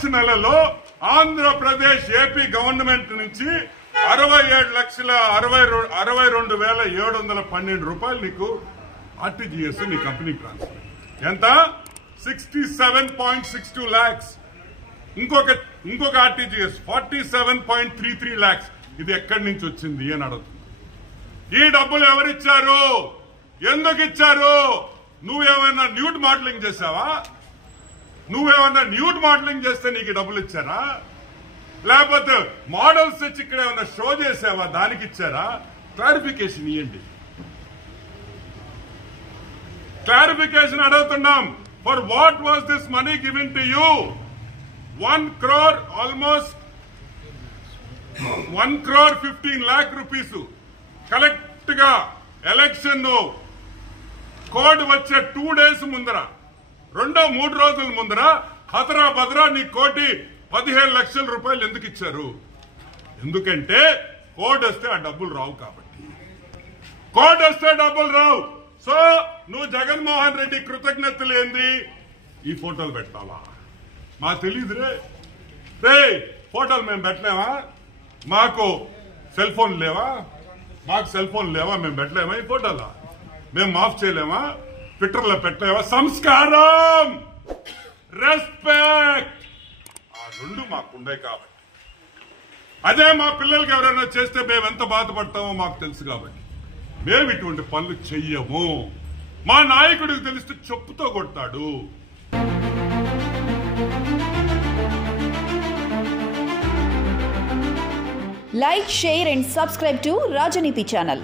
మార్చి నెలలో Andhra Pradesh AP government నుంచి 67,62,712 రూపాయలు నీకు ఆర్టీజీఎస్ నీ కంపెనీ ట్రాన్స్ఫర్. ఎంత? 67.62 lakhs. ఇంకొక ఆర్టీజీఎస్ 47.33 lakhs. ఇది ఎక్కడి నుంచి వచ్చింది అని అడుగుతుంది. ఈ డబ్బులు ఎవరిచ్చారు? ఎందుకు ఇచ్చారు? నువ్వేమైనా న్యూడ్ మోడలింగ్ చేసావా? నువ్వేమన్నా న్యూడ్ మోడలింగ్ చేస్తే నీకు డబ్బులు ఇచ్చారా? లేకపోతే మోడల్స్ వచ్చి ఇక్కడ ఏమన్నా షో చేసావా? దానికి ఇచ్చారా? క్లారిఫికేషన్ ఇవ్వండి. క్లారిఫికేషన్ అడుగుతున్నాం. For what was this money given to you? 1 crore almost 1,15 lakh rupees collect గా ఎలక్షన్ కోడ్ వచ్చే 2 days ముందర 2-3 రోజుల ముందర హతరా బదరా నీ కోటి 15 లక్షల రూపాయలు ఎందుకు ఇచ్చారు? ఎందుకంటే కోడ్ వస్తే ఆ డబ్బులు రావు కాబట్టి. కోడ్ వస్తే డబ్బులు రావు. సో నువ్వు జగన్మోహన్ రెడ్డి కృతజ్ఞతలు ఏంది? ఈ ఫోటోలు పెట్టావా? మాకు తెలియదురే. ఫోటోలు మేము పెట్టలేమా? మాకు సెల్ ఫోన్ లేవా? మేము పెట్టలేమా? ఈ ఫోటోలా మేము మాఫ్ చేయలేమా? ట్విట్టర్లో పెట్టలేవా? సంస్కారం, రెస్పెక్ట్ ఆ రెండు మాకుండే కాబట్టి. అదే మా పిల్లలకి ఎవరైనా చేస్తే మేము ఎంత బాధపడతామో మాకు తెలుసు కాబట్టి మేము ఇటువంటి పనులు చెయ్యము. మా నాయకుడికి తెలిస్తే చెప్పుతో కొడతాడు. Like, share and subscribe to Rajaniti channel.